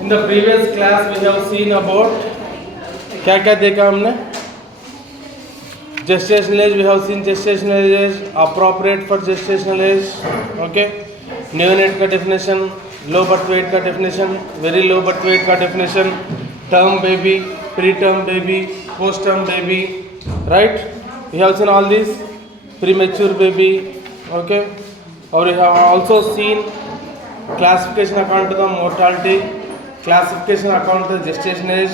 In the previous class we have seen about क्या क्या देखा हमने gestational age. We have seen gestational age, appropriate for gestational age. Okay, neonate का definition, low birth weight का definition, very low birth weight का definition, term baby, preterm baby, post-term baby, right? We have seen all these, premature baby. Okay, or we have also seen classification according to the mortality, classification according to the gestation age,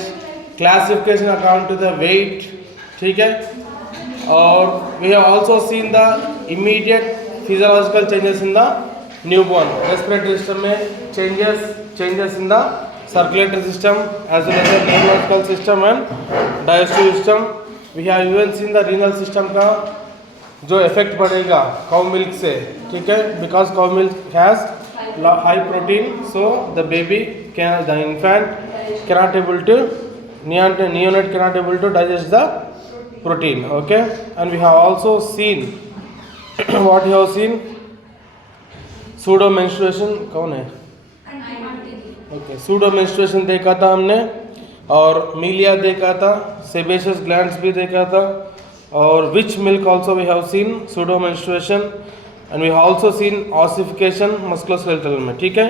classification according to the weight. ठीक है, और we have also seen the immediate physiological changes in the newborn. Respiratory system में changes in the circulatory system as well as the neurological system and digestive system. We have even seen the renal system का जो effect पड़ेगा cow milk से. ठीक है, because cow milk has high protein, so the baby can, the infant cannot able to, neonate cannot able to digest the protein. Okay, and we have also seen what you have seen, pseudo menstruation. कौन है? Okay, pseudo menstruation देखा था हमने, और मिलिया देखा था, sebaceous glands भी देखा था, और which milk also we have seen pseudo menstruation, and we have also seen ossification musculoskeletal में. ठीक है,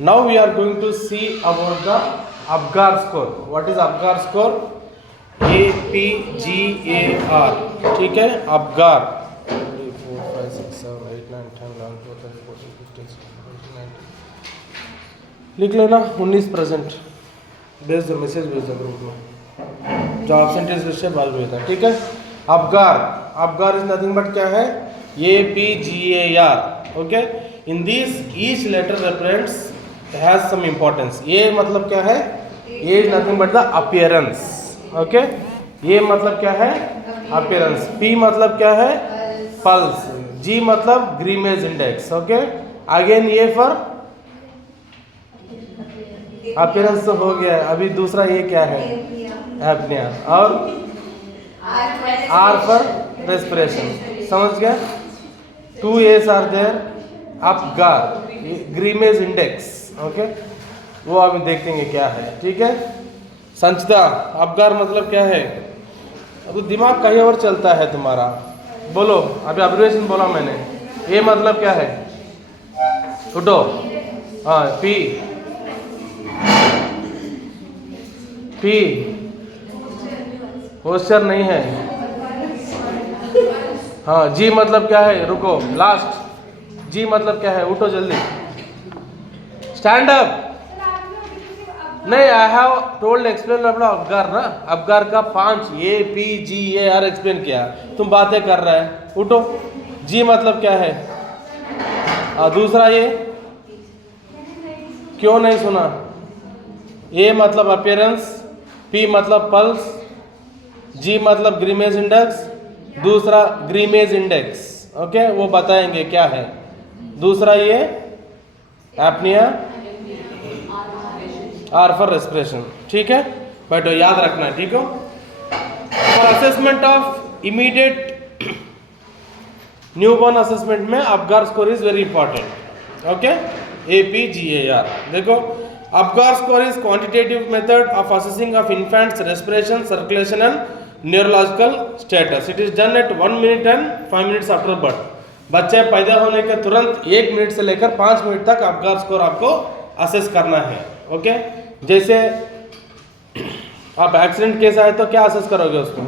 now we are going to see about the Apgar score. What is Apgar score? APGAR. ठीक है, Apgar. 3, 4, 5, 6, 7, 8, 9, 10, 11, 12, 13, 14, 15, 16, 17, 19. लिख लेना 19%. भेज दो, message भेज दो ग्रुप में, जो एब्सेंटीज लिस्ट है बाल भेज दो. ठीक है, Apgar is nothing but क्या है? APGAR. Okay, in these each letter represents has some importance. A मतलब क्या है? A is nothing but the appearance. Okay, A मतलब क्या है? Appearance. P मतलब क्या है? Pulse. G मतलब Grimace index. Okay, again A for appearance तो हो गया है. अभी दूसरा A क्या है? Apnea. और R for respiration. समझ गया? 2 A's are there. Apgar, Grimace index. Okay, वो अभी देखेंगे क्या है. ठीक है, संचिता, Apgar मतलब क्या है? अभी दिमाग कहीं और चलता है तुम्हारा. बोलो, अभी अब्रिविएशन बोला मैंने. A मतलब क्या है? उठो. हाँ, P पोस्चर नहीं है. हाँ, G मतलब क्या है? रुको, लास्ट. G मतलब क्या है? उठो जल्दी. Stand up. नहीं, आई हैव टोल्ड एक्सप्लेन अपना Apgar ना. Apgar का 5 APGAR एक्सप्लेन किया. तुम बातें कर रहे हैं. उठो. G मतलब क्या है? दूसरा ये क्यों नहीं सुना? A मतलब अपीयरेंस, P मतलब पल्स, G मतलब ग्रीमेज इंडेक्स, दूसरा ग्रीमेज इंडेक्स. ओके, वो बताएंगे क्या है. दूसरा ये एपनिया, R फॉर रेस्पिरेशन. ठीक है, बट याद रखना है. ठीक हो, for assessment of immediate newborn assessment में Apgar score is very important. Okay, APGAR. देखो, Apgar score is quantitative method of assessing of infants' respiration, circulation and neurological status. It is done at 1 minute and 5 minutes after birth. बच्चे पैदा होने के तुरंत 1 minute से लेकर 5 minute तक Apgar score आपको असेस करना है. ओके, जैसे आप एक्सीडेंट केस आए तो क्या असेस करोगे उसको?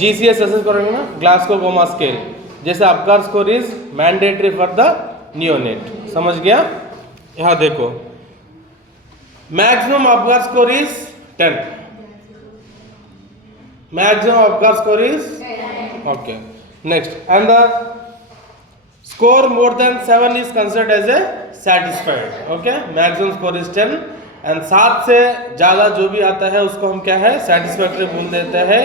GCS असेस करोगे ना, ग्लासगो कोमा स्केल. जैसे Apgar score is mandatory for the neonate. समझ गया? यहाँ देखो, maximum Apgar score is 10. Maximum Apgar score is 10. Okay. Next, and the score more than 7 is considered as a satisfied. Okay. Maximum score is 10 and 7 से ज़्यादा जो भी आता है उसको हम क्या है? satisfactory बोल देते हैं.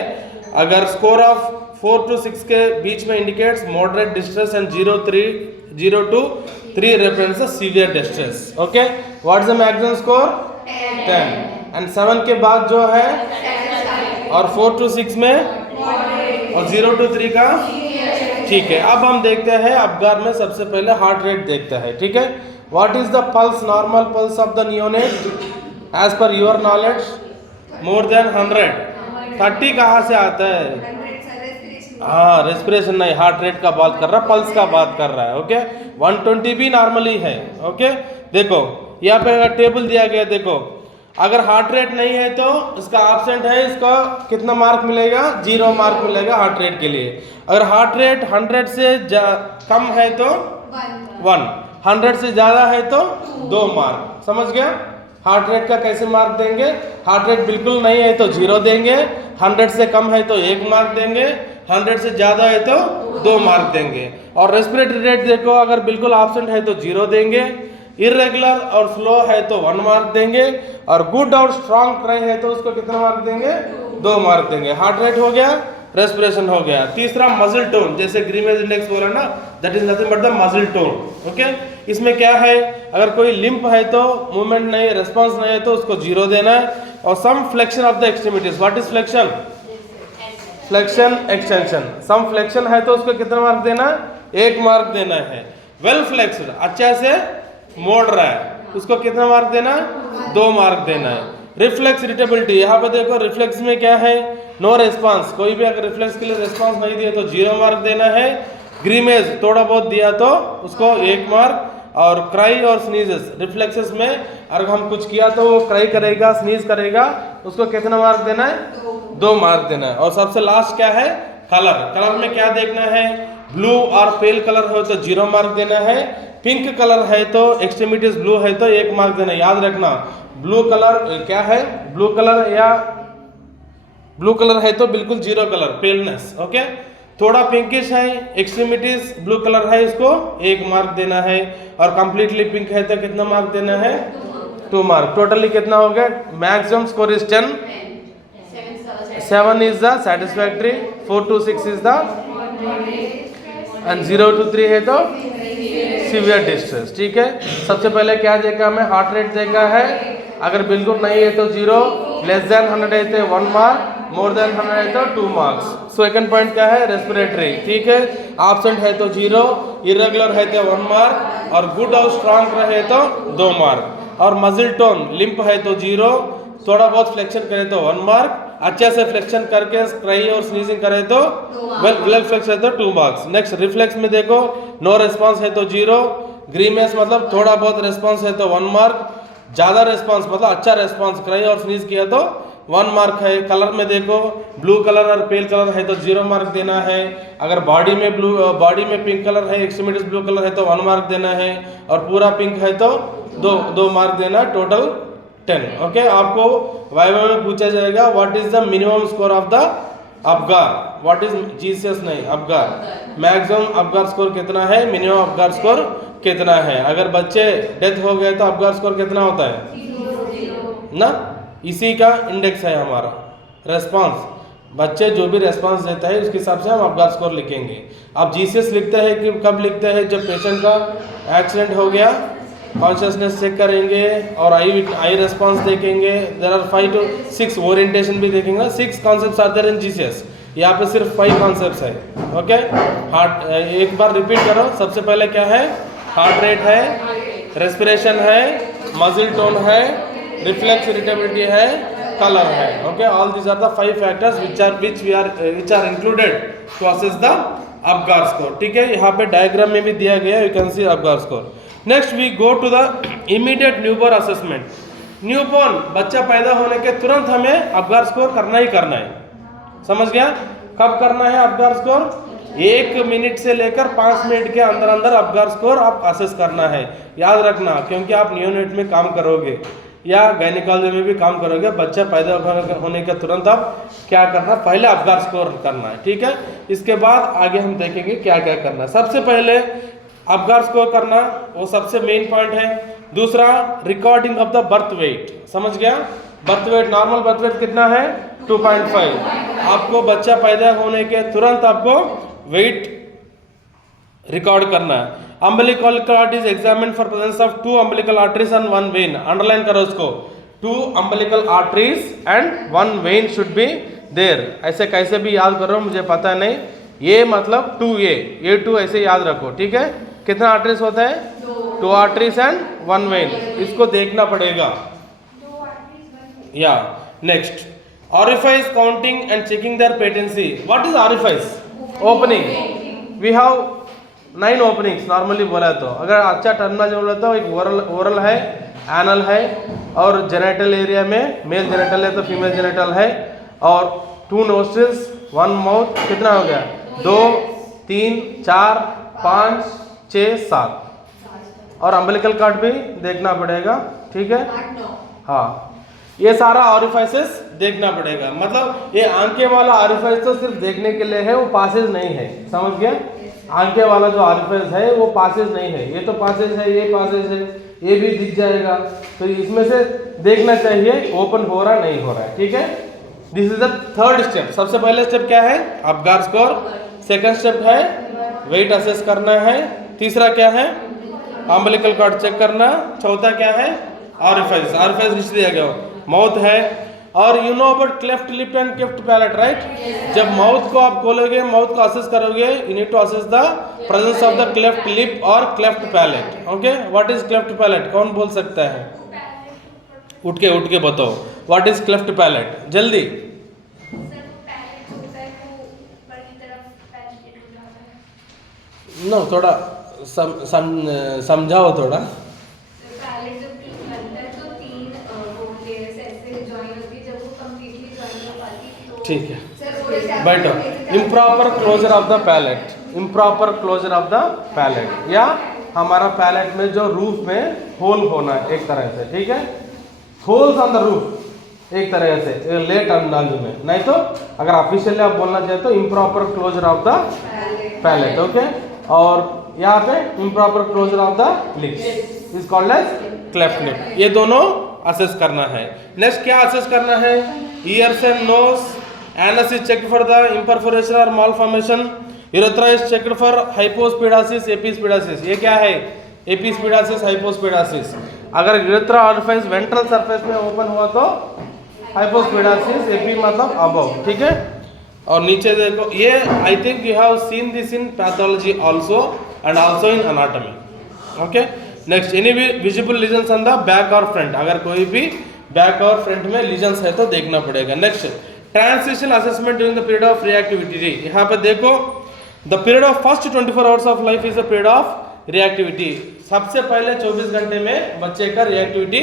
अगर score of 4 to 6 के बीच में indicates moderate distress and 0 to 3 represents a severe distress. Okay. What is the maximum score? 10. And 7 के बाद जो है और 4 to 6 में और 0 to 3 का ठीक है, अब हम देखते हैं अपगार में सबसे पहले हार्ट रेट देखते हैं, ठीक है। What is the pulse, normal pulse of the neonate as per your knowledge? More than 100। 30 कहाँ से आता है? हाँ, रेस्पिरेशन नहीं, हार्ट रेट का बात कर रहा है, पल्स का बात कर रहा है, ओके। 120 भी नॉर्मली है, ओके। देखो यहाँ पे अगर टेबल दिया गया, देखो अगर हार्ट रेट नहीं है तो इसका एब्सेंट है, इसका कितना मार्क मिलेगा? 0 मार्क मिलेगा हार्ट रेट के लिए। अगर हार्ट रेट 100 से कम है तो 1, 100 से ज़्यादा है तो 2 मार्क। समझ गया? हार्ट रेट का कैसे मार्क देंगे? हार्ट रेट बिल्कुल नहीं है तो 0 देंगे, 100 से कम है तो 1 मार्क देंगे, 100 से ज़्यादा है तो 2 मार्क देंगे। और रेस्पिरेटरी रेट देखो, अगर बिल्कुल एब्सेंट है तो 0 देंगे, इरेगुलर और स्लो है तो 1 मार्क देंगे, और गुड और स्ट्रांग क्राई है तो उसको कितना मार्क देंगे? 2 मार्क देंगे। हार्ट रेट हो गया, रेस्पिरेशन हो गया। तीसरा मसल टोन, जैसे ग्रीमेज इंडेक्स बोला ना, that is nothing but the muscle tone, okay. इसमें क्या है, अगर कोई लिम्प है तो मूवमेंट नहीं, रेस्पॉन्स नहीं है तो उसको 0 देना है। और some flexion of the extremities, what is flexion? Flexion extension. Some flexion है तो उसको कितना मार्क देना? 1 मार्क देना है। वेल फ्लेक्स्ड, अच्छा से मोड़ रहा है, उसको कितना मार्क देना? 2 मार्क देना है। रिफ्लेक्स इरिटेबिलिटी, यहाँ पे देखो रिफ्लेक्स में क्या है? नो रेस्पॉन्स, कोई भी अगर रिफ्लेक्स के लिए रेस्पॉन्स नहीं दिया तो 0 मार्क देना है। ग्रीमेज थोड़ा बहुत दिया तो उसको 1 मार्क। और क्राई और स्नीजेस, रिफ्लेक्सेस में अगर हम कुछ किया तो वो क्राई करेगा, स्नीज करेगा, उसको कितना मार्क देना है? 2 मार्क देना है। और सबसे लास्ट क्या है? कलर। कलर में क्या देखना है? ब्लू और पेल कलर हो तो 0 मार्क देना है, पिंक कलर है तो एक्सट्रीमिटीज ब्लू है तो 1 मार्क देना। याद रखना, ब्लू कलर क्या है? ब्लू कलर या ब्लू कलर है तो बिल्कुल 0 कलर, पेलनेस, ओके। थोड़ा पिंकिश है, एक्सट्रीमिटीज ब्लू कलर है, इसको 1 मार्क देना है। और कंप्लीटली पिंक है तो कितना मार्क देना है? 2 मार्क। टोटली कितना हो गया? Maximum score is 10, 7 is the satisfactory, 4 to 6 is the, and 0 to 3 है तो सीवियर डिस्ट्रेस, ठीक है। सबसे पहले क्या देखा हमें? हार्ट रेट देखा है, अगर बिल्कुल नहीं है तो 0, लेस देन 100 है तो 1 मार्क, मोर देन 100 है तो 2 मार्क्स। सेकंड पॉइंट क्या है? रेस्पिरेटरी, ठीक है। एब्सेंट है तो 0, इरेगुलर है तो 1 मार्क, और गुड और स्ट्रांग रहे तो 2 मार्क। और मसल टोन, लिम्प है तो 0, थोड़ा बहुत फ्लेक्शन करे तो 1 मार्क, अच्छे से फ्लेक्शन करके क्राई और स्नीजिंग करे तो वेल फ्लेक्स है तो 2 मार्क्स। नेक्स्ट रिफ्लेक्स में देखो, नो रेस्पॉन्स है तो 0, ग्रीमेस मतलब थोड़ा बहुत रेस्पॉन्स है तो 1 मार्क, ज़्यादा रेस्पॉन्स मतलब अच्छा रेस्पॉन्स क्राई और स्नीज किया तो 1 मार्क है। कलर में देखो, ब्लू कलर और पेल कलर है तो 0 मार्क देना है। अगर बॉडी में पिंक कलर है, एक्सट्रीमिटीज ब्लू कलर है तो 1 मार्क देना है। और पूरा पिंक है तो 2 मार्क देना, टोटल 10, ओके। आपको वाइवा में पूछा जाएगा what is the minimum score of the Apgar, what is GCS नहीं अपगार, मैक्सिमम अपगार स्कोर कितना है, मिनिमम अपगार स्कोर कितना है। अगर बच्चे डेथ हो गए तो अपगार स्कोर कितना होता है? ना, इसी का इंडेक्स है हमारा रेस्पॉन्स। बच्चे जो भी रेस्पॉन्स देता है उसके हिसाब से हम अपगार स्कोर लिखेंगे। अब जीसीएस लिखते हैं कि कब लिखते हैं? जब पेशेंट का एक्सीडेंट हो गया, कॉन्शियसनेस चेक करेंगे और आई रेस्पॉन्स देखेंगे। देयर आर 5 to 6 ओरिएंटेशन भी देखेंगे। 6 concepts are there in GCS, यहाँ पे सिर्फ 5 कॉन्सेप्ट्स है, ओके। हार्ट, एक बार रिपीट करो। सबसे पहले क्या है? हार्ट रेट है, रेस्पिरेशन है, मसल टोन है, रिफ्लेक्स इरिटेबिलिटी है, कलर है, okay. All these are the 5 factors which are included to assess the Apgar score, ठीक है। यहाँ पे डायग्राम में भी दिया गया है, you can see Apgar score. Next we go to the immediate newborn assessment. Newborn बच्चा पैदा होने के तुरंत हमें अपगार स्कोर करना ही करना है, समझ गया? कब करना है अपगार स्कोर? 1 मिनट से लेकर 5 मिनट के अंदर अंदर अपगार स्कोर आप असेस करना है। याद रखना, क्योंकि आप नियोनेट में काम करोगे या गायनिकोलॉजी में भी काम करोगे, बच्चा पैदा होने के तुरंत आप क्या करना? पहले अपगार स्कोर करना है, ठीक है। इसके बाद आगे हम देखेंगे क्या क्या करना है। सबसे पहले अपगार स्कोर करना, वो सबसे मेन पॉइंट है। दूसरा, recording of the birth weight, समझ गया? Birth weight, normal birth weight कितना है? 2.5। आपको बच्चा पैदा होने के तुरंत आपको वेट रिकॉर्ड करना है। Umbilical cord is examined for presence of 2 umbilical arteries and 1 vein. Underline करो उसको, 2 umbilical arteries and 1 vein should be there. ऐसे कैसे भी याद करो मुझे पता नहीं, ए मतलब 2A, A2 ऐसे याद रखो, ठीक है। कितना आर्टरीज होता है? 2 आर्टरीज एंड 1 वेन, इसको देखना पड़ेगा। या next, orifice counting and checking their patency. What is orifice? Opening. We have 9 openings normally बोला तो, अगर अच्छा टर्मिनोलॉजी बोला तो एक ओरल है, एनल है, और जेनेटल एरिया में मेल जेनेटल है तो फीमेल जेनेटल है, और 2 नोस्ट्रिल्स, 1 माउथ, कितना हो गया? 2, 3, 4, 5, 6, 7, और अम्बिलिकल कार्ड भी देखना पड़ेगा, ठीक है। हाँ, ये सारा ऑरिफाइसेस देखना पड़ेगा। मतलब ये आंखें वाला ऑरिफाइस तो सिर्फ देखने के लिए है, वो पासेज नहीं है, समझ गया? आंखें वाला जो ऑरिफाइस है वो पासेज नहीं है, ये तो पासेज है, ये पासेज है, ये भी दिख जाएगा, तो इसमें से देखना चाहिए ओपन हो रहा नहीं हो रहा है, ठीक है। This is the third step. सबसे पहले स्टेप क्या है? Apgar score. सेकंड स्टेप है वेट असेस करना है। तीसरा क्या है? अम्बिलिकल कॉर्ड चेक करना। चौथा क्या है? ऑरिफाइस। ऑरिफाइस नीचे दिया गया, माउथ है। और you know about cleft lip and cleft palate, right? जब माउथ को आप खोलोगे, माउथ को असेस करोगे, you need to assess the presence of the cleft lip और cleft palate. Okay, what is cleft palate? कौन बोल सकता है? उठ के बताओ, व्हाट इज क्लेफ्ट पैलेट? जल्दी। नो, थोड़ा समझाओ थोड़ा। ठीक है, बैठो। Improper closure of the palate, improper closure of the palate, या हमारा पैलेट में जो रूफ में होल होना है एक तरह से, ठीक है। होल्स ऑन द रूफ एक तरह से लेट टर्मिनोलॉजी में, नहीं तो अगर ऑफिशियली आप बोलना चाहे तो improper closure of the palate, okay. और यहाँ पे improper closure of the lips is called as cleft lip. ये दोनों असेस करना है। नेक्स्ट क्या असेस करना है? Ears and nose. Anus is checked for the imperforation और malformation. Urethra is checked for hypospadias, epispadias. ये क्या है? Epispadias, hypospadias. अगर यूरेथ्रा ऑरिफाइस वेंट्रल सरफेस में ओपन हुआ तो हाइपोस्पिडासिस, एपी मतलब अबव, ठीक है। और नीचे देखो, ये I think you have seen this in pathology also and also in anatomy, okay. Next, any visible lesions on the back और फ्रंट। अगर कोई भी बैक और फ्रंट में लीजन्स है तो देखना पड़ेगा। Next, transition assessment during the period of reactivity. यहाँ पे देखो, the period of first 24 hours of life is the period of reactivity. सबसे पहले 24 घंटे में बच्चे का रिएक्टिविटी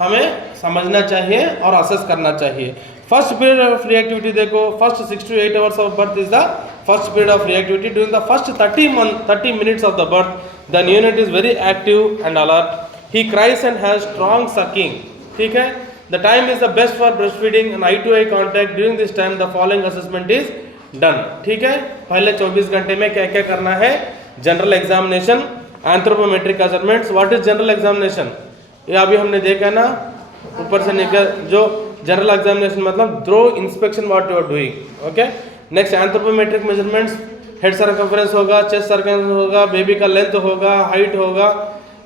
हमें समझना चाहिए और असेस करना चाहिए। फर्स्ट पीरियड ऑफ रिएक्टिविटी देखो, first 6 to 8 hours of birth is the first period of reactivity. During the first 30 minutes of the birth, the neonate is very active and alert. He cries and has strong sucking. ठीक है, the time is the best for breastfeeding and eye to eye contact. During this time the following assessment is done. ठीक है, पहले 24 घंटे में क्या क्या करना है? General examination, anthropometric assessments. What is general examination? ये अभी हमने देखा ना, ऊपर से निकल जो जनरल एग्जामिनेशन मतलब through inspection what you are doing, okay. Next, anthropometric measurements, head circumference होगा, चेस्ट सर्कमफरेंस होगा, बेबी का लेंथ होगा, हाइट होगा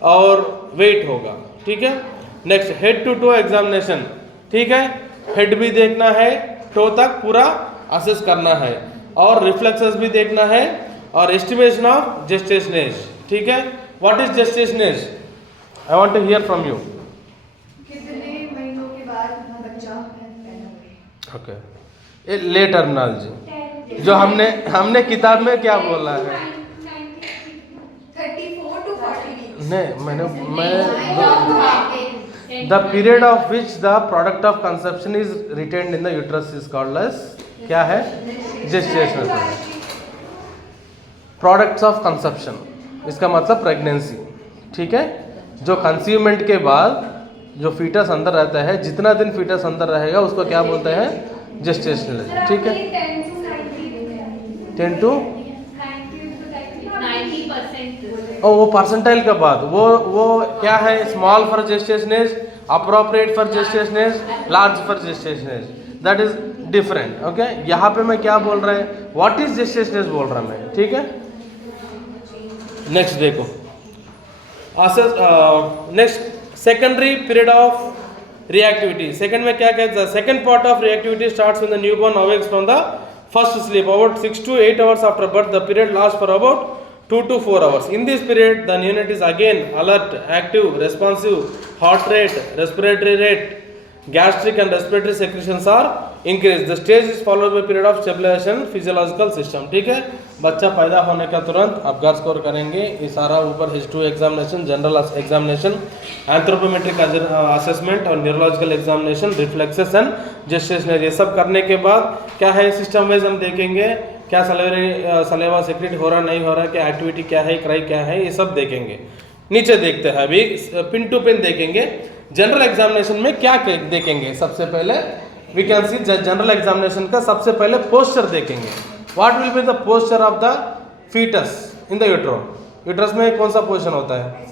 और वेट होगा, ठीक है। Next, head to toe examination, ठीक है। हेड भी देखना है, टो तक पूरा असेस करना है, और रिफ्लेक्सेस भी देखना है, और एस्टिमेशन ऑफ जेस्टेशन एज, ठीक है। What is gestation age? I want to hear from you. Okay, ये ले टर्मिनोलॉजी जो हमने किताब में क्या बोला है? 34 to 40 नहीं, the period of which the product of conception is retained in the uterus is called as क्या है? Gestational period. Products of conception इसका मतलब प्रेगनेंसी, ठीक है। जो कंसीवमेंट के बाद जो फीटस अंदर रहता है, जितना दिन फीटस अंदर रहेगा उसको क्या बोलते हैं? जेस्टेशनल, ठीक है। 10 to 90%। वो परसेंटाइल के बाद वो क्या है? Small for gestation age, appropriate for gestation age, large for gestation age, that is different, okay. यहाँ पे मैं क्या बोल रहा है? व्हाट इज जेस्टेशन एज बोल रहा मैं, ठीक है। नेक्स्ट देखो, next secondary period of reactivity. Second में क्या कहते हैं? Second part of reactivity starts when the newborn awakes from the First sleep about 6 to 8 hours after birth. The period lasts for about 2 to 4 hours. In this period, the neonate is again alert, active, responsive, heart rate, respiratory rate, gastric and respiratory secretions are increased. The stage is followed by period of stabilization physiological system. ठीक है, बच्चा पैदा होने का तुरंत आप घर score करेंगे. ये सारा ऊपर H2 examination, general examination, anthropometric assessment और neurological examination, reflexes and gestational, ये सब करने के बाद क्या है सिस्टम वाइज हम देखेंगे क्या सलेवा सेक्रेट हो रहा नहीं हो रहा, क्या एक्टिविटी क्या है, क्राई क्या है, ये सब देखेंगे. नीचे देखते हैं अभी पिन टू पिन देखेंगे. जनरल एग्जामिनेशन में क्या देखेंगे, सबसे पहले we can see general examination का सबसे पहले पोस्चर देखेंगे. What will be the posture of the fetus in the utero. Uterus में कौन सा पोजीशन होता है,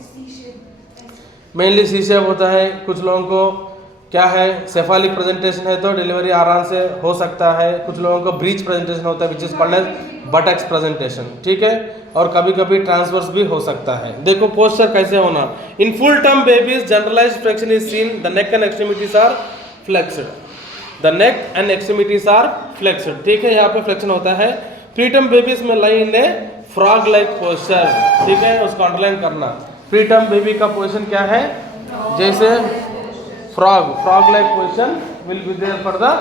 मेनली सी शेप होता है. कुछ लोगों को क्या है सेफालिक प्रेजेंटेशन है तो डिलीवरी आराम से हो सकता है. कुछ लोगों को ब्रीच प्रेजेंटेशन होता है which is called as buttocks presentation. ठीक है, और कभी कभी ट्रांसवर्स भी हो सकता है. देखो पोस्चर कैसे होना. In full term babies generalised flexion is seen. The neck and extremities are flexed. The neck and extremities are flexed. ठीक है, यहाँ पे फ्लेक्शन होता है. प्रीटर्म बेबीज में लाई इन ए फ्रॉग लाइक पोस्चर. ठीक है, उसको अंडरलाइन करना. प्रीटर्म बेबी का पोजीशन क्या है, जैसे frog like position will be there for the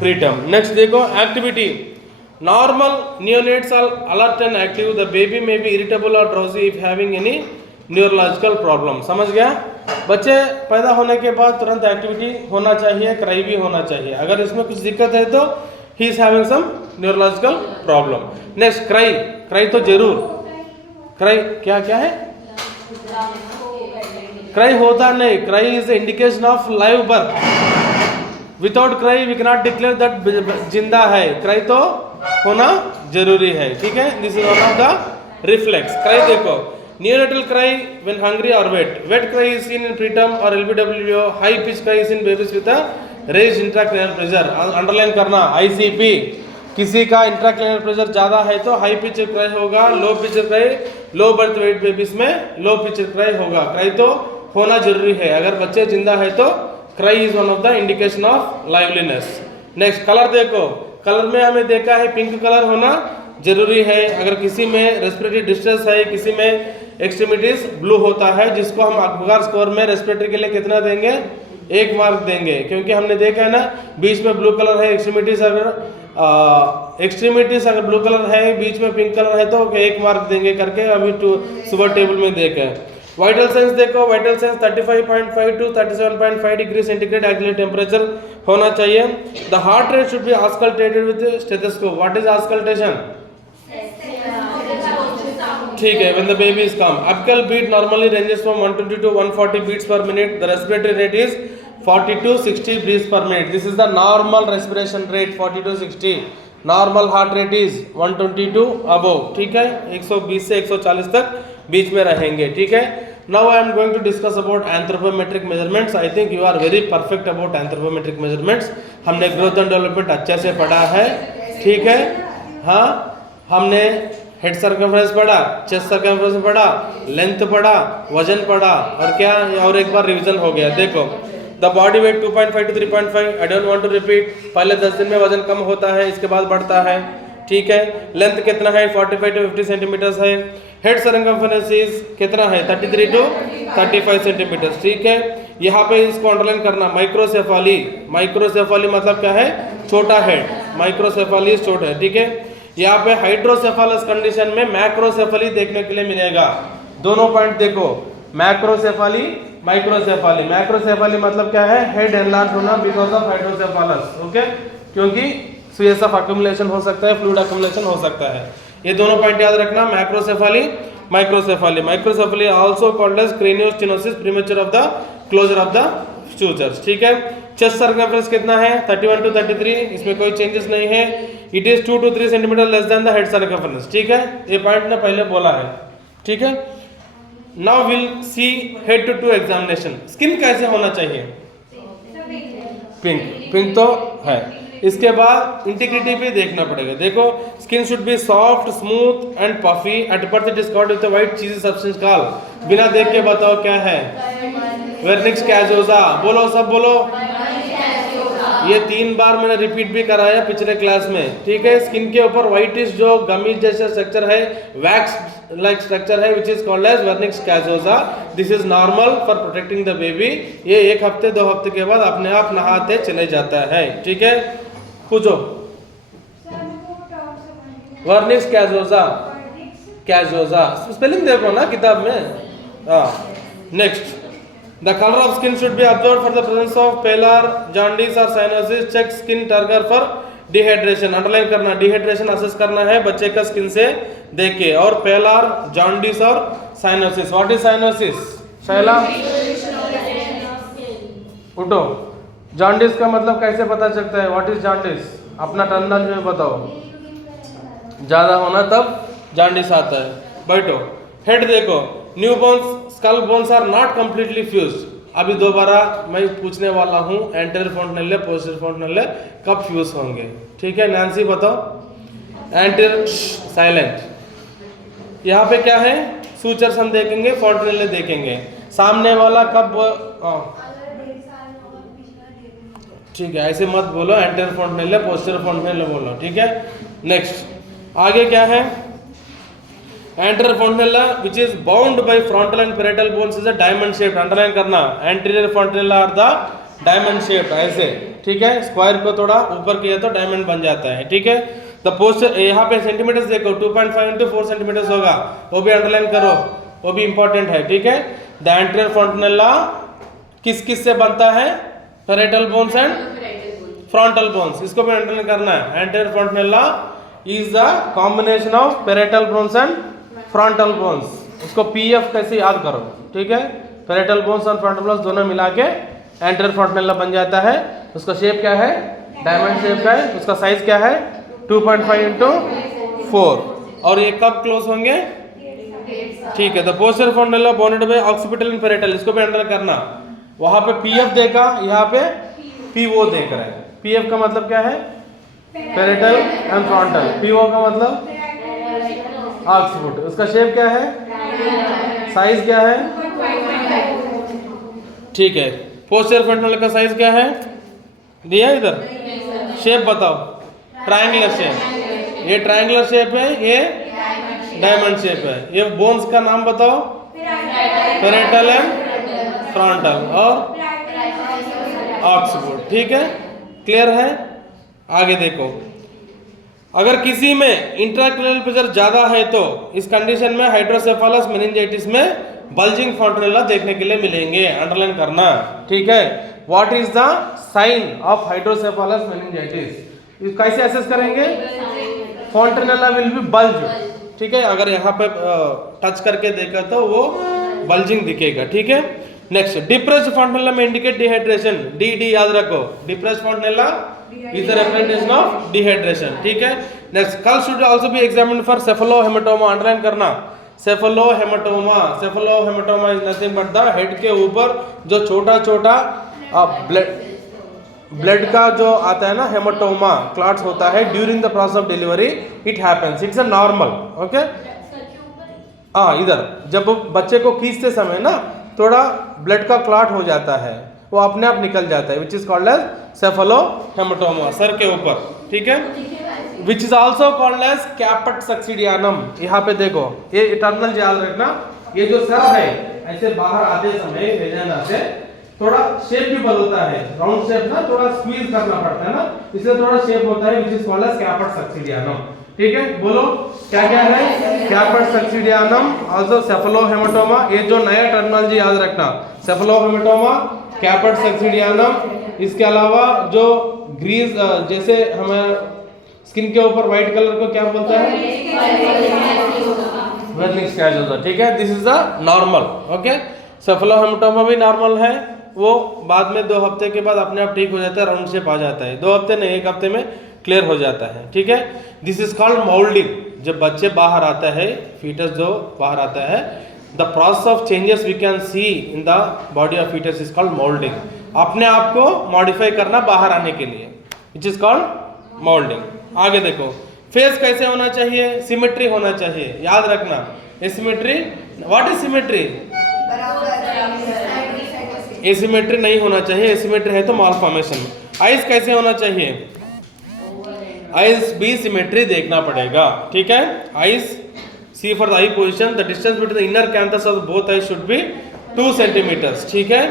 preterm. Next देखो activity. Normal neonates are alert and active. The baby may be irritable or drowsy if having any neurological problem. समझ गया. बच्चे पैदा होने के बाद तुरंत एक्टिविटी होना चाहिए, क्राई भी होना चाहिए. अगर इसमें कुछ दिक्कत है तो he is having some neurological problem. Next cry तो जरूर. क्राई क्या क्या है, क्राई होता नहीं. Cry is indication of live birth. Without cry we cannot declare that जिंदा है. क्राई तो होना जरूरी है. ठीक है, this is one of the reflex. Cry देखो, neonatal cry when hungry or wet. Wet cry is seen in preterm or LBWO. High pitch cry is in babies with a raised intracranial pressure. Underline करना ICP. किसी का intracranial pressure ज्यादा है तो high pitch cry होगा. Low pitch cry low birth weight babies में low pitch cry होगा. Cry तो होना जरूरी है. अगर बच्चे जिंदा है तो cry is one of the indication of liveliness. Next colour देखो. कलर में हमें देखा है पिंक कलर होना जरूरी है. अगर किसी में रेस्पिरेटरी डिस्ट्रेस है, किसी में एक्सट्रीमिटीज ब्लू होता है, जिसको हम अखबार स्कोर में रेस्पिरेटरी के लिए कितना देंगे, 1 मार्क देंगे. क्योंकि हमने देखा है ना बीच में ब्लू कलर है. एक्सट्रीमिटीज अगर ब्लू कलर है, बीच में पिंक कलर है तो 1 मार्क देंगे करके अभी सुबह टेबल में देखे. वाइटल साइंस देखो. Vital signs 35.5 to 37.5 degree centigrade actual temperature होना चाहिए. The heart rate should be auscultated with stethoscope. What is auscultation? ठीक है, when the baby is calm. Apical beat normally ranges from 120 to 140 beats per minute. The respiratory rate is 40 to 60 beats per minute. This is the normal respiration rate, 40 to 60. Normal heart rate is 120 to above. ठीक है, 120 से 140 तक बीच में रहेंगे. ठीक है. Now I am going to discuss about anthropometric measurements. I think you are very perfect about anthropometric measurements. हमने growth and development अच्छे से पढ़ा है. ठीक है, हाँ, हमने हेड सर्कमफ्रेंस पढ़ा, चेस्ट सर्कमफ्रेंस पढ़ा, लेंथ पढ़ा, वजन पढ़ा, और क्या और एक बार रिवीजन हो गया. देखो the body weight 2.5 to 3.5. I don't want to repeat. पहले 10 दिन में वजन कम होता है, इसके बाद बढ़ता है. ठीक है. लेंथ कितना है, 45 to 50 सेंटीमीटर्स है. हेड सर्कमफ्रेंस कितना है, 33 to 35 सेंटीमीटर्स. ठीक है, यहाँ पे इसको अंडरलाइन करना. माइक्रोसेफाली. माइक्रोसेफाली मतलब क्या है, छोटा हेड. माइक्रोसेफाली छोटा है. ठीक है. यहाँ पे हाइड्रोसेफालस कंडीशन में मैक्रोसेफाली देखने के लिए मिलेगा. दोनों पॉइंट देखो, मैक्रोसेफाली, माइक्रोसेफाली. मैक्रोसेफाली मतलब क्या है, हेड एनलार्ज होना बिकॉज ऑफ हाइड्रोसेफालस. ओके, क्योंकि स्पेस ऑफ अक्यूमुलेशन हो सकता है, फ्लूइड अक्यूमुलेशन हो सकता है. ये दोनों पॉइंट याद रखना, macrocephaly, microcephaly. Microcephaly also called as craniostenosis premature of the closure of the sutures. ठीक है. चेस्ट सर्कमफ्रेंस कितना है, 31 to 33. इसमें कोई चेंजेस नहीं है. It is 2 to 3 centimetre less than the head circumference. ठीक है, ये पॉइंट ने पहले बोला है. ठीक है. Now will see head to toe examination. Skin कैसे होना चाहिए, पिंक. पिंक तो है. इसके बाद इंटीग्रिटी भी देखना पड़ेगा. देखो skin should be soft, smooth and puffy. At birth it is covered with white cheesy substance called. बिना देख के बताओ क्या है, वर्निक्स कैजोसा. बोलो, सब बोलो. ये 3 बार मैंने रिपीट भी कराया पिछले क्लास में, ठीक है। स्किन के ऊपर व्हाइटिश जो गमी जैसा स्ट्रक्चर है, वैक्स लाइक स्ट्रक्चर है, which is called as vernix caseosa. This is normal for protecting the baby. ये 1 हफ्ते 2 हफ्ते के बाद अपने आप नहाते चले जाता है, ठीक है। पूछो। वर्निक्स कैजोसा, कैजोसा स्पेलिंग देखो ना किताब में। Next, the color of skin should be observed for the presence of pallor, jaundice or cyanosis. check skin turgor for dehydration. Underline करना, डिहाइड्रेशन असेस करना है बच्चे का स्किन से देख के। और pallor, jaundice और cyanosis. what is cyanosis? Shaila उठो। jaundice का मतलब कैसे पता चलता है? what is jaundice? अपना टर्मिनोलॉजी में बताओ। ज्यादा होना तब jaundice आता है। बैठो। हेड देखो, new bones skull bones are not completely fused. अभी दोबारा मैं पूछने वाला हूं, एंटीरियर फोंटेनेले पोस्टीरियर फोंटेनेले कब फ्यूज होंगे, ठीक है। नैंसी बताओ। Anterior silent. यहाँ पे क्या है? सूचर्स हम देखेंगे, फोंटेनेले देखेंगे। सामने वाला कब? ठीक है, ऐसे मत बोलो, एंटीरियर फोंटेनेले पोस्टीरियर फोंटेनेले बोलो, ठीक है। नेक्स्ट आगे क्या है? Anterior fontanella which is bound by frontal and parietal bones is a diamond shaped. Underline करना, anterior fontanella are the diamond shaped, ऐसे, ठीक है। स्क्वायर को थोड़ा ऊपर किया तो डायमंड बन जाता है, ठीक है। द पोस्टर यहाँ पे सेंटीमीटर्स देखो, 2.5 into 4 सेंटीमीटर्स होगा, वो भी अंडरलाइन करो, वो भी इंपॉर्टेंट है, ठीक है। द anterior fontanella किस किस से बनता है? parietal bones and frontal bones, इसको भी अंडरलाइन करना है। anterior fontanella is the combination of parietal bones and frontal bones. उसको पीएफ कैसे याद करो, ठीक है। पैरेटल बोन्स और फ्रंटल बोन्स दोनों मिला के एंटीरियर फ्रंटनेला बन जाता है। उसका शेप क्या है? डायमंड शेप का है। उसका साइज क्या है? 2.5 into 4। और ये कब क्लोज होंगे? ठीक है। The posterior fontanelle bounded by occipital and parietal, इसको भी अंडर करना। वहां पे पीएफ देखा, यहाँ पे पीओ देख रहे हैं। पीएफ का मतलब क्या है? Parietal and frontal. पीओ का मतलब ऑक्सीपिट। उसका शेप क्या है? साइज क्या है? ठीक है। पोस्टीरियर फ्रंटल का साइज क्या है? दिया इधर। शेप बताओ। Triangular shape. ये ट्रायंगुलर शेप है, ये डायमंड शेप है। ये बोन्स का नाम बताओ। पैरेटल एंड फ्रंटल और ऑक्सीपिट, ठीक है। क्लियर है? आगे देखो, अगर किसी में इंट्राक्रैनियल प्रेशर ज्यादा है तो इस कंडीशन में हाइड्रोसेफालस मेनिंजाइटिस में बल्जिंग फोंटेनेला देखने के लिए मिलेंगे। अंडरलाइन करना, ठीक है। What is the sign of hydrocephalus meningitis? कैसे असेस करेंगे? फोंटेनेला विल बी बल्ज, ठीक है। अगर यहाँ पे टच करके देखा तो वो बल्जिंग दिखेगा, ठीक है। नेक्स्ट, डिप्रेस्ड फोंटेनेला में इंडिकेट डिहाइड्रेशन। डी याद रखो। Depressed fontanelle is the representation of dehydration, ठीक है। नेक्स्ट, कल should also be examined for cephalohematoma। Underline करना, cephalohematoma। cephalohematoma is nothing but the head के ऊपर जो छोटा छोटा ब्लड का जो आता है ना, हेमाटोमा क्लॉट्स होता है during the process of delivery. It happens, it's a normal, okay. इधर जब बच्चे को खींचते समय ना थोड़ा ब्लड का क्लॉट हो जाता है, वो अपने आप निकल जाता है, which is called as cephalohematoma, सर के ऊपर, ठीक है। Which is also called as caput succedaneum. यहाँ पे देखो, ये टर्मिनल याद रखना। ये जो सर है ऐसे बाहर आते समय वेजाना से थोड़ा शेप भी बदलता है, राउंड शेप ना, थोड़ा स्क्वीज करना पड़ता है ना, इसलिए थोड़ा शेप होता है, which is called as caput सक्सीडियनम, ठीक है। बोलो क्या क्या है? कैपेट सक्सीडियनम, ऑल्सो सेफेलोहेमाटोमा। ये जो नया टर्मिनोलॉजी याद रखना, सेफेलोहेमाटोमा, कैपेट सक्सीडियनम। इसके अलावा जो ग्रीस जैसे हमारे स्किन के ऊपर व्हाइट कलर को क्या बोलता है? वर्निक्स कैजोसा, ठीक है। This is the normal, okay. Cephalohematoma भी नॉर्मल है, वो बाद में 2 हफ्ते के बाद अपने आप ठीक हो जाता है, राउंड शेप आ जाता है। 2 हफ्ते नहीं, 1 हफ्ते में क्लियर हो जाता है, ठीक है। This is called moulding. जब बच्चे बाहर आता है, फीटस जो बाहर आता है, the process of changes we can see in the body of fetus is called moulding. अपने आप को मॉडिफाई करना बाहर आने के लिए, विच इज कॉल्ड मोल्डिंग। आगे देखो, फेस कैसे होना चाहिए? सिमेट्री होना चाहिए, याद रखना। Symmetry, what is symmetry? Asymmetry नहीं होना चाहिए, एसिमेट्री है तो मालफॉर्मेशन। आइस कैसे होना चाहिए? आइस बी सिमेट्री देखना पड़ेगा, ठीक है। Eyes see for the eye position, the distance between the inner canthus of both eyes should be 2 centimetres, ठीक है।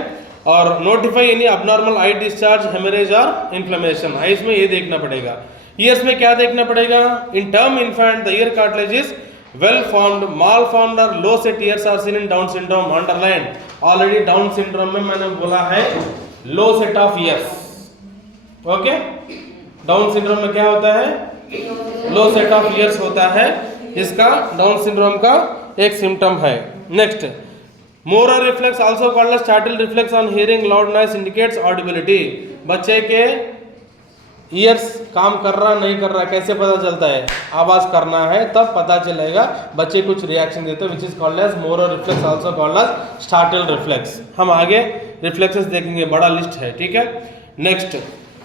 और notify any abnormal eye discharge, haemorrhage और इन्फ्लेमेशन, आइस में ये देखना पड़ेगा। ईयर्स में क्या देखना पड़ेगा? In term infant the ear cartilage is well formed, malformed और low set ears are seen in Down syndrome. Underline already Down syndrome में मैंने बोला है लो set of years, okay. Down syndrome में क्या होता है? लो सेट ऑफ ईयर्स होता है, इसका डाउन सिंड्रोम का एक सिम्टम है। Next, Moro reflex also called as startle reflex on hearing loud noise indicates audibility. बच्चे के ईयर्स काम कर रहा नहीं कर रहा कैसे पता चलता है? आवाज करना है तब पता चलेगा, बच्चे कुछ रिएक्शन देते हैं, which is called as Moro reflex also called as startle reflex. हम आगे रिफ्लेक्सेस देखेंगे, बड़ा लिस्ट है, ठीक है। नेक्स्ट,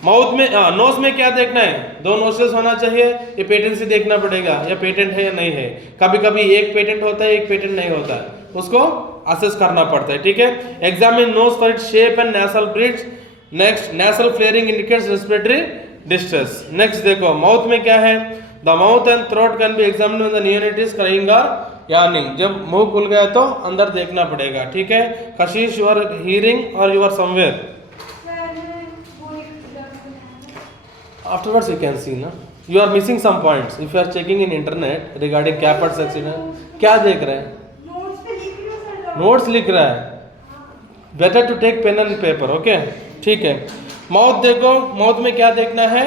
माउथ में नोज में क्या देखना है? 2 नोस्ट्रल्स होना चाहिए, ये पेटेंसी देखना पड़ेगा, या पेटेंट है या नहीं है। कभी कभी एक पेटेंट होता है, एक पेटेंट नहीं होता है, उसको असेस करना पड़ता है, ठीक है। Examine nose for its shape and nasal bridge. Next, nasal flaring indicates respiratory distress. Next देखो, माउथ में क्या है? The mouth and throat can be examined when the neonate is crying और यार्निंग। जब मुंह खुल गया तो अंदर देखना पड़ेगा, ठीक है। कशिश, यू आर हियरिंग और you are somewhere. Afterwards you can see ना, you are missing some points if you are checking in internet regarding Capers accident। क्या देख रहे हैं? नोट्स लिख रहा है। Better to take pen and paper, okay, ठीक है। माउथ देखो, माउथ में क्या देखना है?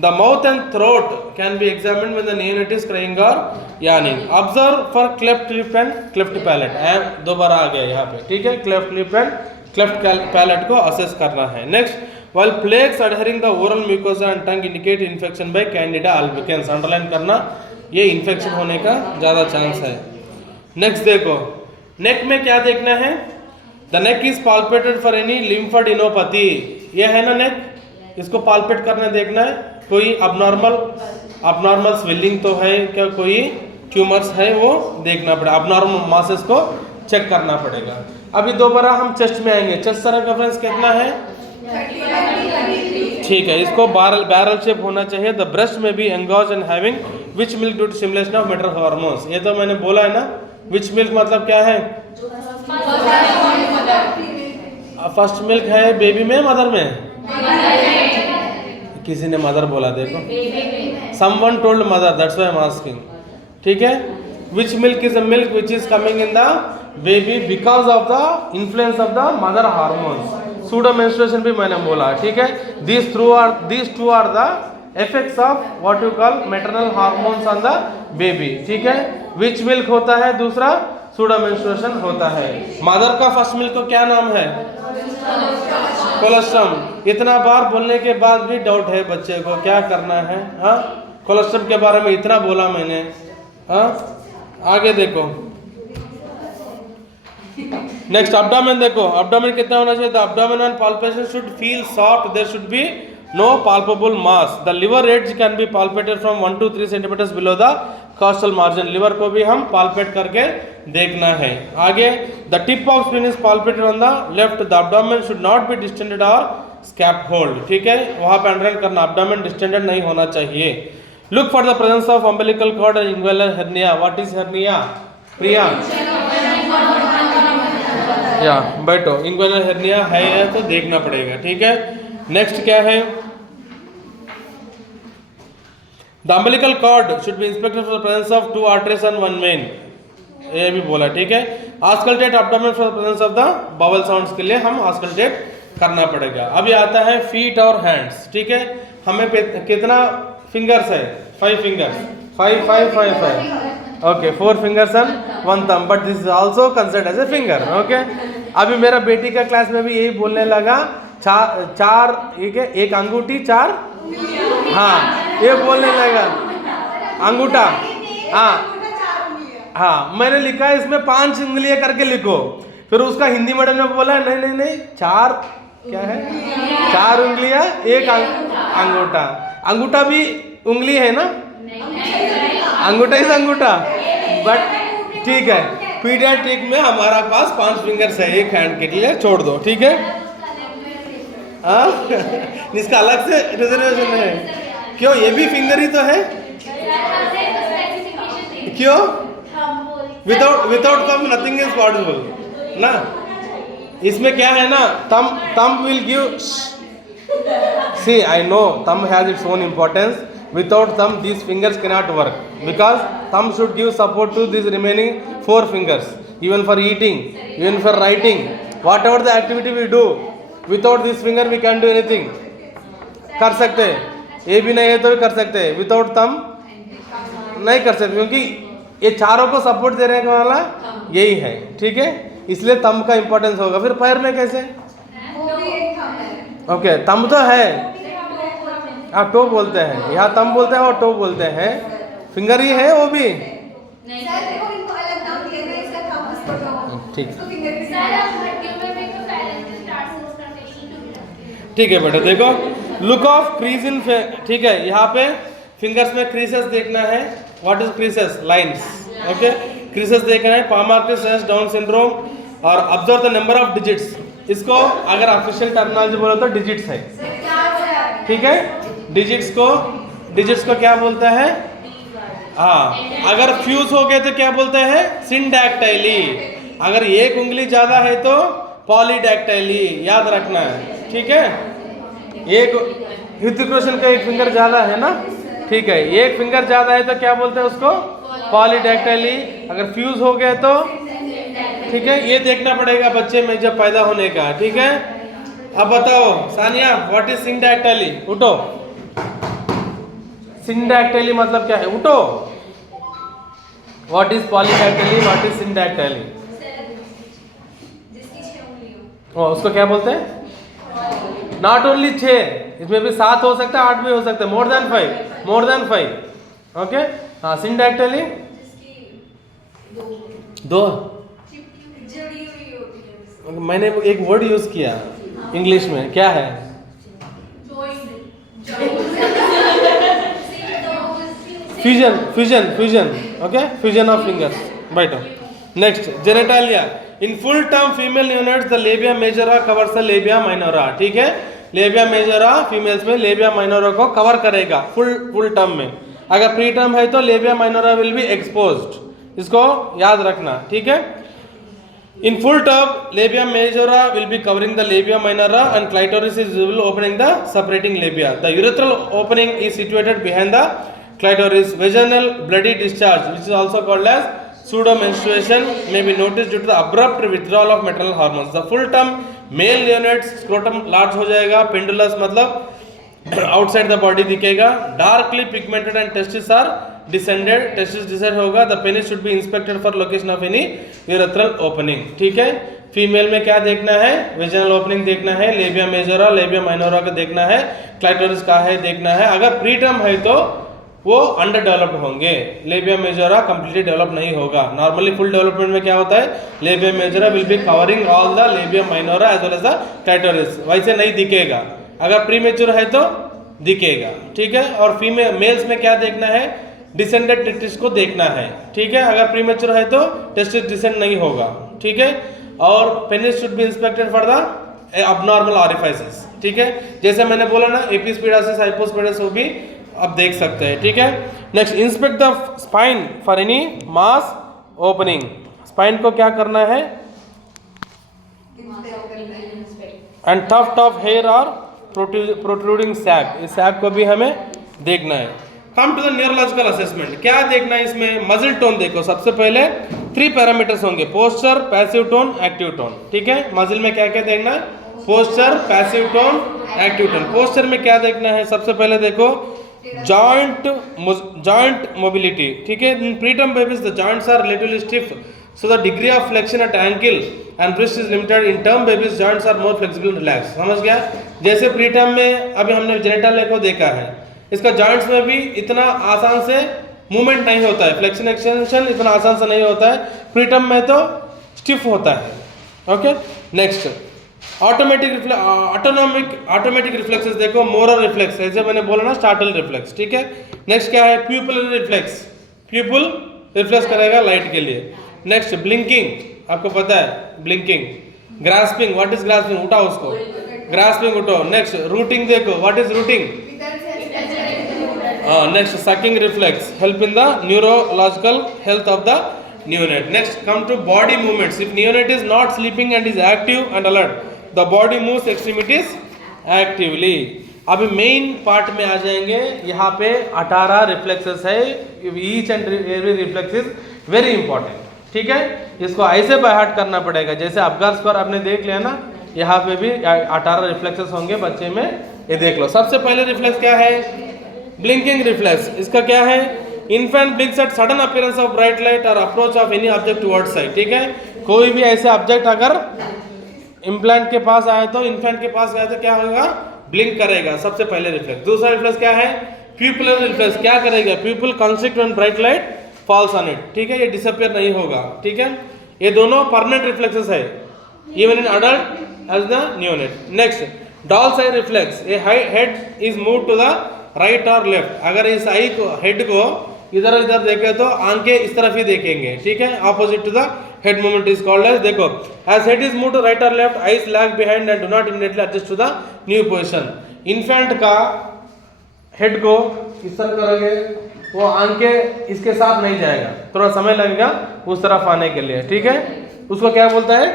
The mouth and throat can be examined when the neonate is crying और yawning. Observe for cleft lip and cleft palate. दोबारा आ गया यहाँ पे, ठीक है। Cleft lip and cleft palate को असेस करना है। Next, while plaques adhering the oral mucosa and tongue indicate infection by candida albicans। Underline करना, ये इन्फेक्शन होने का ज़्यादा चांस है। नेक्स्ट देखो, नेक में क्या देखना है? The neck is palpated for any lymphadenopathy. ये है ना नेक, इसको पाल्पेट करने देखना है, कोई अबनॉर्मल स्वेलिंग तो है क्या, कोई ट्यूमर्स है वो देखना पड़ेगा, अबनॉर्मल मासेस को चेक करना पड़ेगा। अभी दोबारा हम चेस्ट में आएंगे। चेस्ट सर्कमफ्रेंस कितना है? ठीक है, इसको बैरल शेप होना चाहिए। द ब्रेस्ट में भी engorges and having witch milk due to stimulation of maternal hormones. ये तो मैंने बोला है ना, विच मिल्क मतलब क्या है? फर्स्ट मिल्क है बेबी में, मदर में? किसी ने मदर बोला, देखो, someone told mother, that's why I am asking, ठीक है। Witch milk is a milk which is coming in the baby because of the influence of the mother hormones. Pseudo menstruation भी मैंने बोला, ठीक है। these two are the effects of what you call maternal hormones on the baby, ठीक है। which milk होता है? दूसरा सूडो मेंस्ट्रुएशन होता है। मदर का फर्स्ट मिल्क को क्या नाम है? कोलेस्ट्रम। इतना बार बोलने के बाद भी डाउट है बच्चे को, क्या करना है? हाँ, कोलेस्ट्रम के बारे में इतना बोला मैंने। हाँ, आगे देखो। नेक्स्ट, abdomen देखो, abdomen कितना होना चाहिए? The abdomen on palpation should feel soft, there should be no palpable mass. The liver edge can be palpated from 1 to 3 centimeters below the costal margin। Liver को भी हम palpate करके देखना है। आगे, the tip of spleen is palpated on the left, the abdomen should not be distended or scaphold, ठीक है। वहाँ पे अंडरलाइन करना, abdomen distended नहीं होना चाहिए। Look for the presence of umbilical cord and inguinal hernia। What is hernia? प्रिया, या बैठो, इंग्विनल हेर्निया है तो देखना पड़ेगा, ठीक है। नेक्स्ट क्या है? The umbilical cord should be inspected for the presence of 2 arteries and 1 vein. ये भी बोला, ठीक है। Auscultate abdomen for the presence of the bowel sounds के लिए हम ऑस्कल्टेट करना पड़ेगा। अभी आता है फीट और हैंड्स, ठीक है। हमें कितना फिंगर्स है? 5 fingers, 5 5 5 5, okay. 4 fingers and 1 thumb, but this is also considered as a finger, okay. अभी मेरा बेटी का क्लास में भी यही बोलने लगा, चार एक अंगूठी 4, हाँ, ये बोलने लगा अंगूठा, हाँ, मैंने लिखा है इसमें 5 उंगलियां करके लिखो। फिर उसका हिंदी मैडम ने बोला नहीं 4 क्या है? 4 उंगलियां, एक अंगूठा। अंगूठा भी उंगली है ना? अंगूठा इज अंगूठा, बट ठीक है, पीडियाट्रिक में हमारा पास 5 फिंगर्स है एक हैंड के लिए, छोड़ दो, ठीक है। हाँ इसका अलग से रिजर्वेशन है, क्यों? ये भी फिंगर ही तो है, क्यों? Without thumb nothing is possible ना। इसमें क्या है ना, thumb will give, see I know thumb has its own importance. Without thumb these fingers cannot work, because thumb should give support to these remaining 4 fingers, even for eating, even for writing, whatever the activity we do, without this finger we can't do anything. कर सकते हैं, ये भी नहीं है तो भी कर सकते हैं, विदाउट थंब नहीं कर सकते, क्योंकि ये चारों को सपोर्ट देने वाला यही है, ठीक है। इसलिए थंब का इंपॉर्टेंस होगा। फिर पैर में कैसे? ओके, थंब तो है, हाँ टो बोलते हैं, यहाँ थंब बोलते हैं और टो बोलते हैं, फिंगर ही है वो भी, ठीक ठीक है बेटा। देखो लुक ऑफ क्रीज इन, ठीक है, यहाँ पे फिंगर्स में क्रीसेस देखना है। What is creases? Lines, okay, creases देखना है। पामार्टिस, डाउन सिंड्रोम, और observe the number of digits. इसको अगर ऑफिशियल टर्मिनोलॉजी बोलो तो डिजिट्स है, ठीक है। डिजिट्स को क्या बोलता है? हाँ, अगर फ्यूज हो गए तो क्या बोलते हैं? सिंडैक्टाइली। अगर एक उंगली ज्यादा है तो पॉलीडैक्टाइली, याद रखना है, ठीक है। एक ऋतिक रोशन का एक फिंगर ज्यादा है ना, ठीक है, एक फिंगर ज्यादा है तो क्या बोलते हैं उसको? पॉलीडैक्टाइली। अगर फ्यूज हो गया तो, ठीक है, ये देखना पड़ेगा बच्चे में जब पैदा होने का, ठीक है। अब बताओ सानिया, व्हाट इज सिंडैक्टाइली? उठो, सिंडैक्टाइली मतलब क्या है? उठो। What is polydactyly, what is syndactyly? उसको क्या बोलते हैं? नॉट ओनली 6, इसमें भी 7 हो सकता है, 8 भी हो सकता है, मोर देन 5, ओके। हाँ, सिंडैक्टाइली 2। मैंने एक वर्ड यूज किया इंग्लिश में, क्या है? Fusion, okay, fusion of fingers. बैठो। Next, genitalia. In full term female units the labia majora covers the labia minora, ठीक है। लेबिया मेजोरा फीमेल्स में लेबिया माइनोरा को कवर करेगा फुल टर्म में। अगर प्री टर्म है तो labia minora will be exposed, इसको याद रखना, ठीक है। In full term, labia majora will be covering the labia minora and clitoris is visible opening the separating labia. The urethral opening is situated behind the clitoris. Vaginal bloody discharge, which is also called as pseudo menstruation, may be noticed due to the abrupt withdrawal of maternal hormones. The full term male units scrotum large हो जाएगा, pendulous मतलब outside the body दिखेगा, darkly pigmented and testes are descended, testis descend होगा। The penis should be inspected for location of any urethral opening, ठीक है। Female में क्या देखना है? वेजिनल ओपनिंग देखना है, लेबिया मेजोरा, लेबिया माइनोरा का देखना है, क्लाइटोरिस का है देखना है। अगर प्री टर्म है तो वो अंडर डेवलप्ड होंगे, लेबिया मेजोरा कंप्लीटली डेवलप नहीं होगा। नॉर्मली फुल डेवलपमेंट में क्या होता है? Labia majora will be covering all the labia minora as well as the clitoris, वैसे नहीं दिखेगा। अगर प्रीमेच्योर है तो दिखेगा, ठीक है। और फीमेल मेल्स में क्या देखना है? डिसेंडेड टेस्टिस को देखना है, ठीक है। अगर प्रीमेच्योर है तो टेस्टिस डिसेंड नहीं होगा, ठीक है। और penis should be inspected for the abnormal orifices, ठीक है। जैसे मैंने बोला ना, एपिस्पेडासिस, हाइपोस्पेडासिस, वो भी अब देख सकते हैं, ठीक है। Next, inspect the spine for any mass opening. Spine को क्या करना है? एंड टफ्ट ऑफ हेयर और प्रोट्रूडिंग सैक, इस सैक को भी हमें देखना है। Come to the neurological assessment, क्या देखना है इसमें? मजिल टोन देखो। सबसे पहले 3 पैरामीटर्स होंगे, posture, passive tone, active tone, ठीक है। मजिल में क्या क्या देखना है? Posture, passive tone, active tone. Posture में क्या देखना है? सबसे पहले देखो जॉइंट मोबिलिटी, ठीक है। In preterm babies the joints are relatively stiff, so the degree of flexion at ankle and wrist is limited. In term babies joints are more flexible and relaxed, समझ गया। जैसे प्री टर्म में अभी हमने जेनिटालिया को देखा है, इसका जॉइंट्स में भी इतना आसान से मूवमेंट नहीं होता है, फ्लेक्शन एक्सटेंशन इतना आसान से नहीं होता है। प्री टर्म में तो स्टिफ होता है, ओके। नेक्स्ट, ऑटोमेटिक रिफ्लेक्सेस देखो। मोरल रिफ्लेक्स, ऐसे मैंने बोला ना, स्टार्टल रिफ्लेक्स, ठीक है। नेक्स्ट क्या है? प्यूपिलरी रिफ्लेक्स, प्यूपिल रिफ्लेक्स करेगा लाइट के लिए। नेक्स्ट ब्लिंकिंग, आपको पता है blinking. Grasping, what is grasping, उठाओ उसको, ग्रास्पिंग उठाओ। नेक्स्ट रूटिंग देखो, what is routing. Next sucking reflex, help in the neurological health of the neonate. Next come to body movements. If neonate is not sleeping and is active and alert, the body moves extremities actively. अभी main part में आ जाएंगे, यहाँ पे 18 reflexes है, each and every reflex is very important, ठीक है। इसको ऐसे बाय हार्ट करना पड़ेगा, जैसे अबगार स्क्वायर आपने देख लिया ना, यहाँ पे भी 18 रिफ्लेक्सेस होंगे बच्चे में, ये देख लो। सबसे पहले रिफ्लेक्स क्या है, ब्लिंकिंग रिफ्लेक्स। इसका क्या है, infant blinks at sudden appearance of bright light और approach of any object towards side, ठीक है। कोई भी ऐसे ऑब्जेक्ट अगर इम्प्लांट के पास आए तो, इन्फेंट के पास गए तो क्या होगा, ब्लिंक करेगा, सबसे पहले रिफ्लेक्स। दूसरा रिफ्लेक्स क्या है, प्यूपिलर रिफ्लेक्स। क्या करेगा, प्यूपिल constrict when bright light falls on it, ठीक है, ये डिसअपीयर नहीं होगा, ठीक है। ये दोनों परमानेंट रिफ्लेक्सेस है, even in adult age the neonate. Next doll's eye reflex, a head is move to the right और लेफ्ट। अगर इस आई को, हेड को इधर इधर देखे तो आंखें इस तरफ ही देखेंगे, ठीक है, opposite to the head movement is called as, देखो, as head is move to right और left, eyes lag behind and do not immediately adjust to the new position. Infant का हेड को इस तरह करोगे, वो आंखें इसके साथ नहीं जाएगा, थोड़ा समय लगेगा उस तरफ आने के लिए, ठीक है। उसको क्या बोलता है,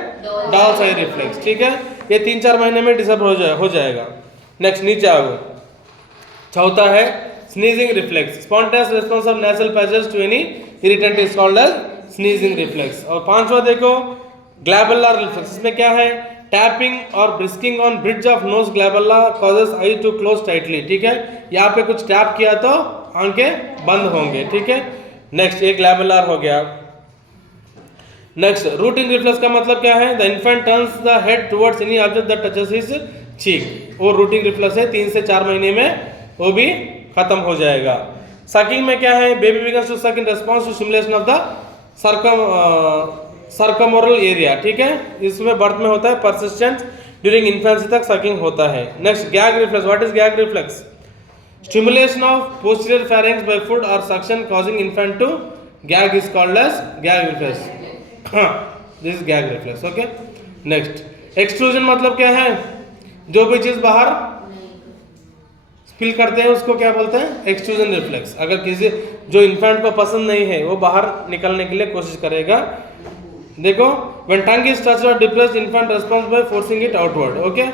डॉल्स आई रिफ्लेक्स, ठीक है। ये 3-4 महीने में डिसअपीयर हो जाएगा। नेक्स्ट नीचे आओ, चौथा है sneezing reflex, spontaneous response of nasal passage to any irritant is called as sneezing reflex. और पांचवा देखो ग्लैबुलर रिफ्लेक्स, इसमें क्या है, टैपिंग और brisking on bridge of nose glabella causes eye to close tightly, ठीक है। यहाँ पे कुछ टैप किया तो आंखें बंद होंगे, ठीक है। नेक्स्ट एक ग्लैबुलर हो गया। नेक्स्ट रूटिंग रिफ्लेक्स का मतलब क्या है, the infant turns the head towards any object that touches his cheek, वो रूटिंग रिफ्लेक्स है, 3 से 4 महीने में वो भी खत्म हो जाएगा। सकिंग में क्या है, baby begins to suck in response to stimulation of the circumoral area, ठीक है। इसमें बर्थ में होता है परसिस्टेंट, ड्यूरिंग इन्फेंसी तक सकिंग होता है। Next gag reflex, what is gag reflex, stimulation of posterior pharynx by food और suction causing infant to gag is called as gag reflex, this is gag reflex, okay. Next extrusion मतलब क्या है, जो भी चीज बाहर स्पिल करते हैं उसको क्या बोलते हैं, एक्सट्रूजन रिफ्लेक्स। अगर किसी जो इन्फेंट को पसंद नहीं है वो बाहर निकलने के लिए कोशिश करेगा, देखो, व्हेन टंग इज टच्ड और depressed infant response by forcing it outward, okay.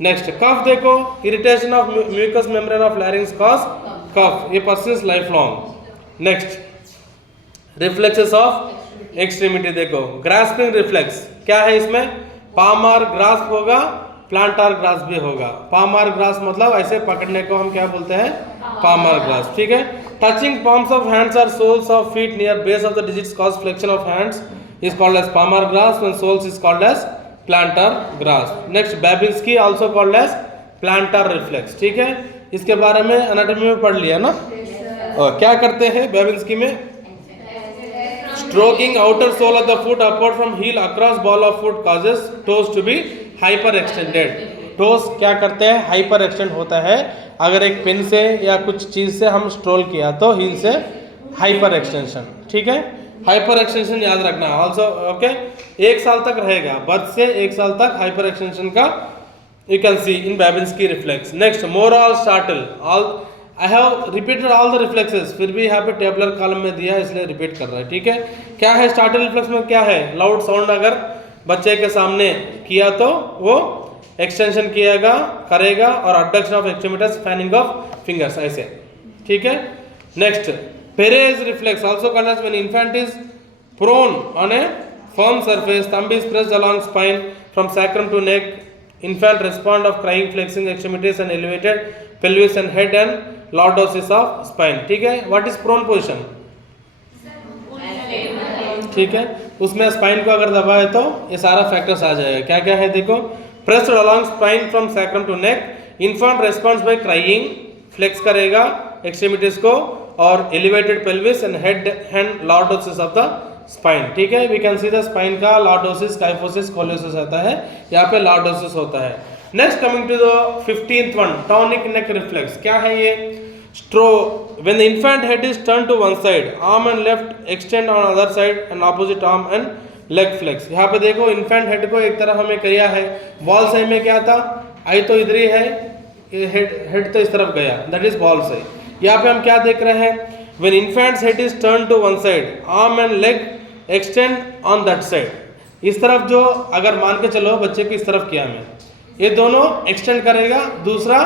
Next cough देखो, irritation of mucous membrane of larynx cause cough, ये persist life long. Next reflexes of extremity देखो, ग्रास्पिंग रिफ्लेक्स क्या है, इसमें Palmer grasp होगा, प्लांटार grass भी होगा। पामार ग्रास मतलब ऐसे पकड़ने को हम क्या बोलते हैं, पामार ग्रास, ठीक है। Touching palms of hands or soles of feet near base of the digits cause flexion of hands is called as palmar grasp, and soles is called as plantar grasp. Next Babinski also called as plantar reflex, ठीक है। इसके बारे में anatomy में पढ़ लिया ना। और क्या करते हैं बेबिंस्की में, stroking outer sole of the foot upward from heel across ball of foot causes toes to be hyperextended. Toes क्या करते हैं, हाइपर एक्सटेंड होता है। अगर एक पेन से या कुछ चीज से हम स्ट्रोल किया तो हील से हाइपर एक्सटेंशन, ठीक है। हाइपर एक्सटेंशन याद रखना ऑल्सो, ओके। 1 साल तक रहेगा, बर्थ से 1 साल तक हाइपर एक्सटेंशन का you can see in Babinski reflex. Next moral startle, all I have repeated all the reflexes, फिर भी यहाँ पे टेबलर कॉलम में दिया इसलिए रिपीट कर रहा है, ठीक है। क्या है स्टार्टल रिफ्लेक्स में, क्या है, लाउड साउंड अगर बच्चे के सामने किया तो वो एक्सटेंशन किएगा करेगा, और abduction of extremities, fanning of fingers, ऐसे, ठीक है। Next Perez reflex also called as when infant is prone on a firm surface, thumb is pressed along spine from sacrum to neck, infant respond of crying, flexing extremities and elevated pelvis and head and lordosis of spine, ठीक है। What is prone position, ठीक है। उसमें spine को अगर दबाए तो ये सारा फैक्टर्स आ जाएगा। क्या क्या है देखो, pressed along spine from sacrum to neck, infant response by crying, flex करेगा एक्सट्रीमिटीज को, और elevated pelvis and head and lordosis of the spine, ठीक है। We can see the spine का लॉर्डोसिस, काइफोसिस, कोलियोसिस होता है, यहाँ पे लॉर्डोसिस होता है। Next coming to the 15th one, tonic neck reflex, क्या है ये, when the infant head is turned to one side, arm and left extend on other side and opposite arm and leg flex. यहाँ पे देखो infant head को एक तरफ हमें किया है, ball's eye में क्या था, आई तो इधर ही है, ये head तो इस तरफ गया, that is ball's eye. यहाँ पे हम क्या देख रहे हैं, when infant's head is turned to one side, arm and leg extend on that side. इस तरफ जो अगर मान के चलो बच्चे को इस तरफ किया मैं, ये दोनों एक्सटेंड करेगा, दूसरा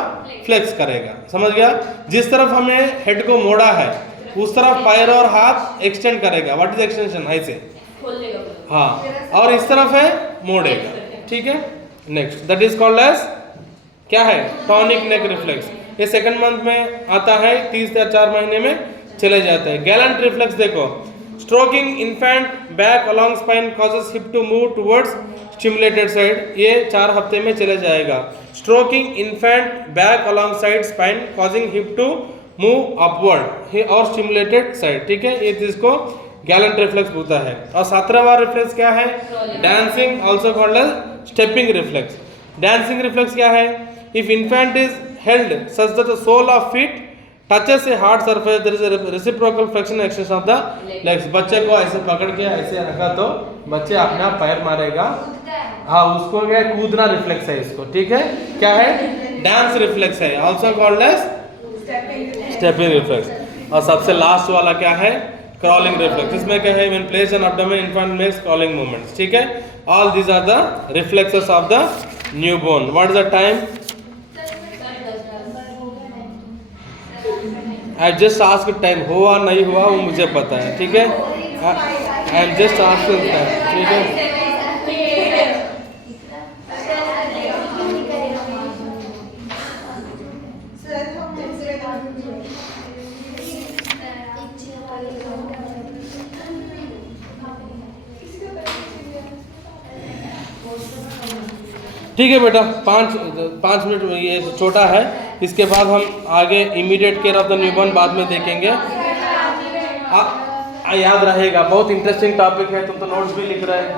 फ्लेक्स करेगा, समझ गया? जिस तरफ हमें हेड को मोड़ा है उस तरफ पैर और हाथ एक्सटेंड करेगा. What is extension? ऐसे, हाँ, और इस तरफ है मोड़ेगा. ठीक है, next that is called as क्या है? Tonic neck reflex. ये सेकंड मंथ में आता है, 3 या 4 महीने में चले जाते हैं. गैलेंट रिफ्लेक्स देखो, stroking infant back along spine causes hip to move towards stimulated side. ये 4 हफ्ते में चले जाएगा. Stroking infant back along side spine causing hip to move upward और स्टिमुलेटेड साइड. ठीक है, ये जिसको गैलेंट रिफ्लेक्स होता है. और 17वां रिफ्लेक्स क्या है? Dancing, also called as stepping reflex. Dancing reflex क्या है? If infant is held such that the sole of feet touches a hard surface, there is a reciprocal flexion extension of the legs. बच्चे को ऐसे पकड़ के ऐसे रखा तो बच्चे अपने आप पैर मारेगा. हाँ, उसको क्या कूदना रिफ्लेक्स है इसको. ठीक है, क्या है? डांस रिफ्लेक्स है, also called as stepping reflex. और सबसे लास्ट वाला क्या है? Crawling reflex. इसमें क्या है? When placed on abdomen infant makes crawling movements. ठीक है, all these are the reflexes of the newborn. What is the time? I just ask time. हुआ नहीं हुआ वो मुझे पता है. ठीक है, I am just asking time. ठीक है, ठीक है बेटा. 5 मिनट ये छोटा है. इसके बाद हम आगे immediate care of the newborn बाद में देखेंगे. याद रहेगा, बहुत इंटरेस्टिंग टॉपिक है. तुम तो नोट्स भी लिख रहे हैं,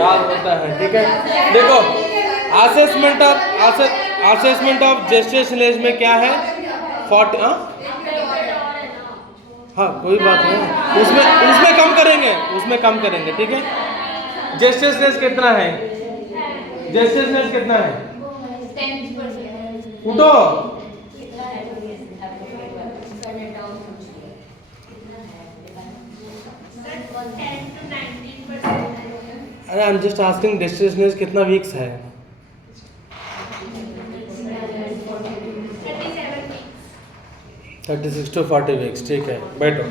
याद होता है. ठीक है, देखो असेसमेंट ऑफ जेस्टेशनल एज में क्या है? 40. हाँ, कोई बात नहीं, उसमें कम करेंगे. ठीक है, जेस्टेशनल एज कितना है? जेस्टेशनल एज कितना है? 10%. उठो. अरे आई am just asking gestational age कितना वीक्स है? 36 to 40 वीक्स. ठीक है, बैठो.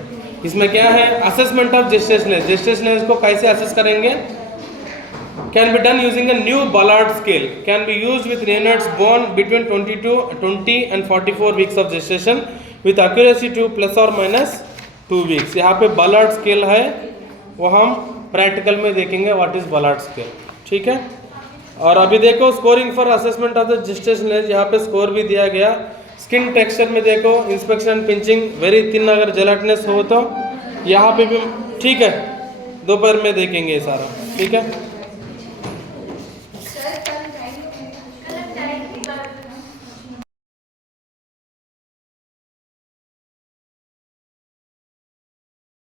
इसमें क्या है? Assessment of gestational age. Gestational age को कैसे असेस करेंगे? Can be done using a new Ballard scale. Can be used with neonates born between 20 and 44 weeks of gestation with accuracy to plus or minus 2 weeks. यहाँ पे Ballard scale है, वो हम practical में देखेंगे व्हाट इज Ballard scale. ठीक है, और अभी देखो scoring for assessment of the gestational age. यहाँ पे स्कोर भी दिया गया. स्किन टेक्सचर में देखो, इंस्पेक्शन, पिंचिंग, वेरी थिन अगर जेलाटिनस हो तो यहाँ पे भी. ठीक है, दोपहर में देखेंगे ये सारा. ठीक है.